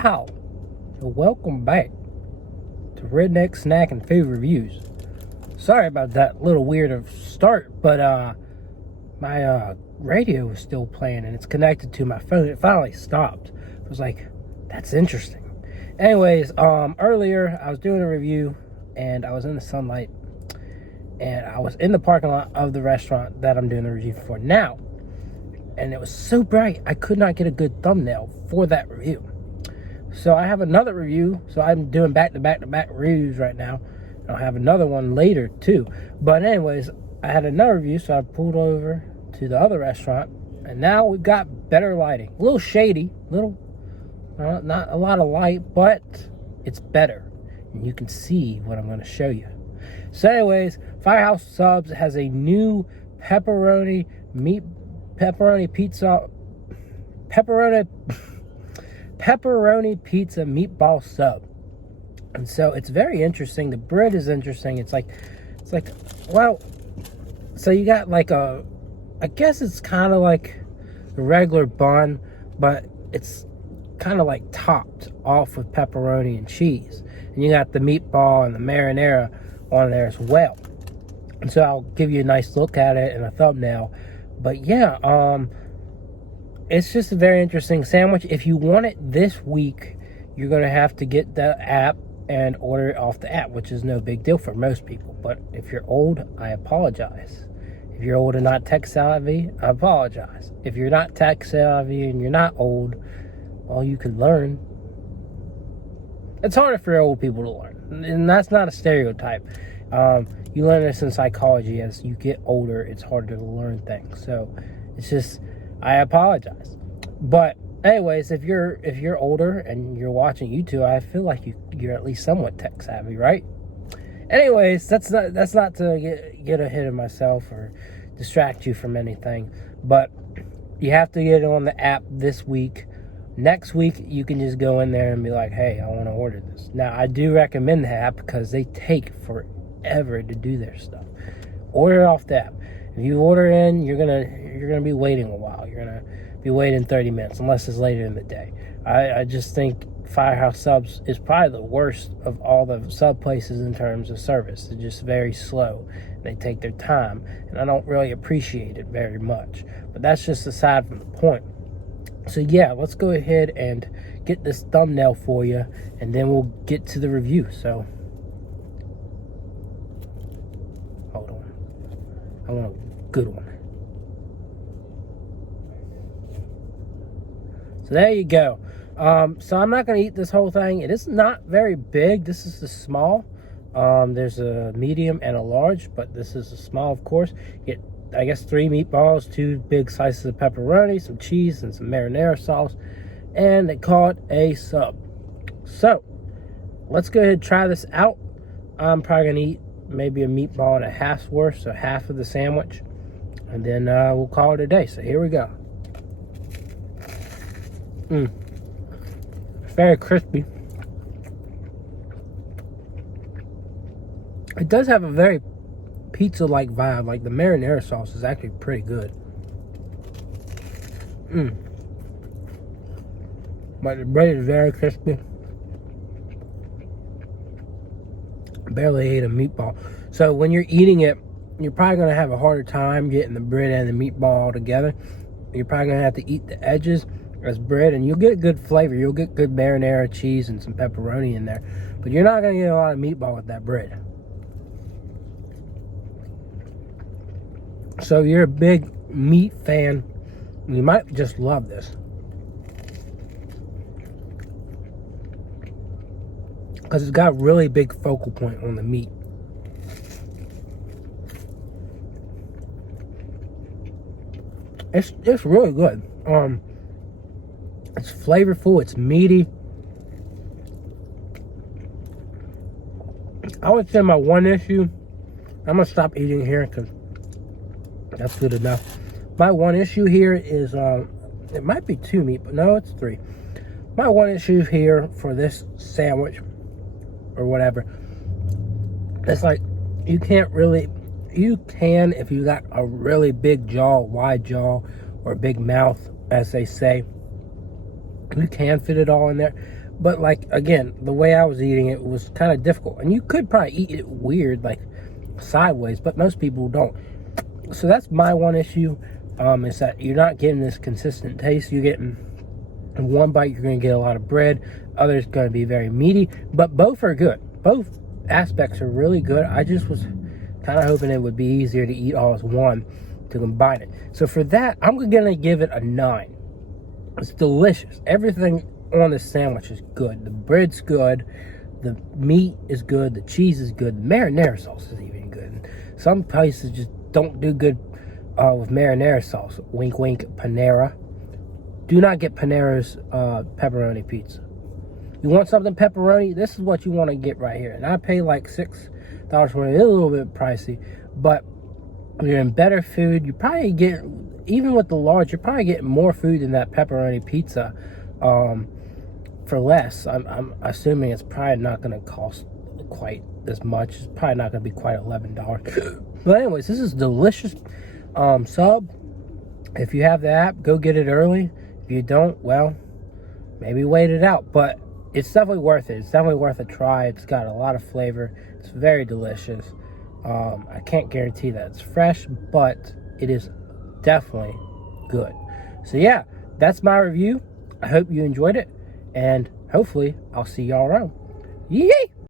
Yeehaw! Welcome back to Redneck Snack and Food Reviews. Sorry about that little weird of start, but my radio was still playing and it's connected to my phone. It finally stopped. I was like, that's interesting. Anyways, earlier I was doing a review and I was in the sunlight and I was in the parking lot of the restaurant that I'm doing the review for now. And it was so bright, I could not get a good thumbnail for that review. So I have another review. So I'm doing back-to-back reviews right now. I'll have another one later too. But anyways, I had another review, so I pulled over to the other restaurant. And now we've got better lighting. A little shady, not a lot of light, but it's better. And you can see what I'm going to show you. So anyways, Firehouse Subs has a new pepperoni pizza meatball sub. And so it's very interesting. The bread is interesting. It's like well, so you got like I guess it's kind of like a regular bun, but it's kind of like topped off with pepperoni and cheese. And you got the meatball and the marinara on there as well. And so I'll give you a nice look at it in a thumbnail. But yeah, it's just a very interesting sandwich. If you want it this week, you're going to have to get the app and order it off the app, which is no big deal for most people. But if you're old, I apologize. If you're old and not tech savvy, I apologize. If you're not tech savvy and you're not old, well, you can learn. It's harder for old people to learn, and that's not a stereotype. You learn this in psychology. As you get older, it's harder to learn things. So it's just, I apologize. But anyways, if you're older and you're watching YouTube, I feel like you're at least somewhat tech savvy, right? Anyways, that's not to get ahead of myself or distract you from anything. But you have to get it on the app this week. Next week, you can just go in there and be like, hey, I want to order this. Now, I do recommend the app because they take forever to do their stuff. Order it off the app. If you order in, you're gonna be waiting a while. You're gonna be waiting 30 minutes, unless it's later in the day. I just think Firehouse Subs is probably the worst of all the sub places in terms of service. They're just very slow. They take their time, and I don't really appreciate it very much. But that's just aside from the point. So yeah, let's go ahead and get this thumbnail for you, and then we'll get to the review. So hold on, I want a good one. So there you go. So I'm not going to eat this whole thing. It is not very big. This is the small. There's a medium and a large, but this is a small, of course. You get, I guess, 3 meatballs, 2 big slices of pepperoni, some cheese, and some marinara sauce. And they call it a sub. So let's go ahead and try this out. I'm probably going to eat maybe a meatball and a half's worth, so half of the sandwich. And then we'll call it a day. So here we go. Very crispy. It does have a very pizza-like vibe. Like the marinara sauce is actually pretty good. But the bread is very crispy. Barely ate a meatball. So when you're eating it, you're probably going to have a harder time getting the bread and the meatball all together. You're probably going to have to eat the edges as bread, and you'll get good flavor. You'll get good marinara, cheese, and some pepperoni in there. But you're not going to get a lot of meatball with that bread. So if you're a big meat fan, you might just love this. Because it's got a really big focal point on the meat. It's really good. It's flavorful, it's meaty. I would say my one issue, I'm gonna stop eating here because that's good enough. My one issue here is it might be 2 meat, but no, it's 3. My one issue here for this sandwich or whatever, it's like you can if you got a really big jaw, wide jaw, or big mouth, as they say, you can fit it all in there. But like, again, the way I was eating it was kind of difficult. And you could probably eat it weird, like sideways, but most people don't. So that's my one issue, is that you're not getting this consistent taste. You're getting, in one bite, you're going to get a lot of bread. Others going to be very meaty. But both are good. Both aspects are really good. I just was kind of hoping it would be easier to eat all as one, to combine it. So for that, I'm going to give it a 9. It's delicious. Everything on the sandwich is good. The bread's good. The meat is good. The cheese is good. The marinara sauce is even good. Some places just don't do good with marinara sauce. Wink, wink, Panera. Do not get Panera's pepperoni pizza. You want something pepperoni? This is what you want to get right here. And I pay like $6 for it. It's a little bit pricey, but you're in better food. You probably get, even with the large, you're probably getting more food than that pepperoni pizza for less. I'm assuming it's probably not going to cost quite as much. It's probably not going to be quite $11. But anyways, this is delicious sub. If you have the app, go get it early. If you don't, well, maybe wait it out. But it's definitely worth it. It's definitely worth a try. It's got a lot of flavor. It's very delicious. I can't guarantee that it's fresh, but it is definitely good. So yeah, that's my review. I hope you enjoyed it, and hopefully I'll see y'all around. Yay!